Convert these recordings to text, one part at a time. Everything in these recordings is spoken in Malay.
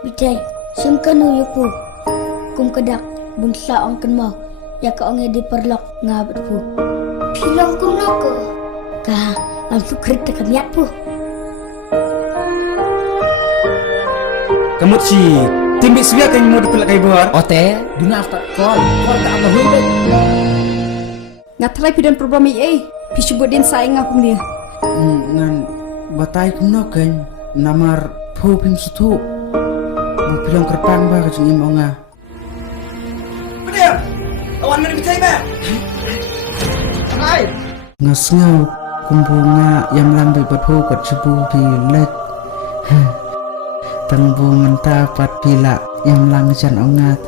Bijay, siyang yupo. Kung kadak, bungsa ang kanmo. Yaka ang di perlok ngabat po. Pilang kuno ko. Ka, ang sukrit na kamiat po. Kamu si timbik suya kan mau dipelak kai buar. Ote, dunia tak kol tak apa hui. Ngatalay pidan problem pisubut din saing aku dia. Ngan batai kuno kan namar po pim sutu. Mau pilang kerpang ba kacung imonga. Pedem, awan mana bitai ba? Hai. Ngasngau kumbunga yang lambai batho kat sebu di lek. Tangbu menta pat pila yang lang jan ongat.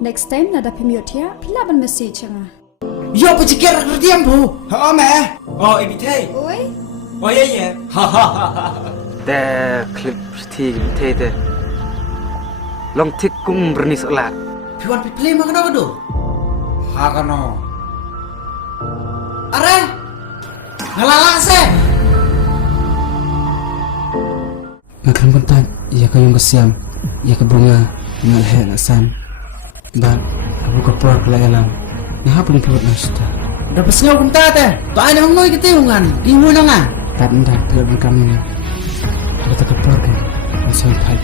Next time nada pimiotia pilaban message nga. Yo pecikir kerdiam bu. Ha me. Oh ibitai. Oi. Oh ye ye. Ha ha ha. Te klip ti te. Long tik kum bernis olat. Piwan play makna do. Ha kano. Are. Ngalala se. Ngakang bentan, ia kayong kesiam, ia kebunga, ngalhe nasan. Dan abu kapur kelayalan, nah paling perut nasta. Dapat sengau kunta teh, tu ada hongoi kita hungan, ibu nanga. Tak ndak tidak berkami. Kita kapur kan, masih tak.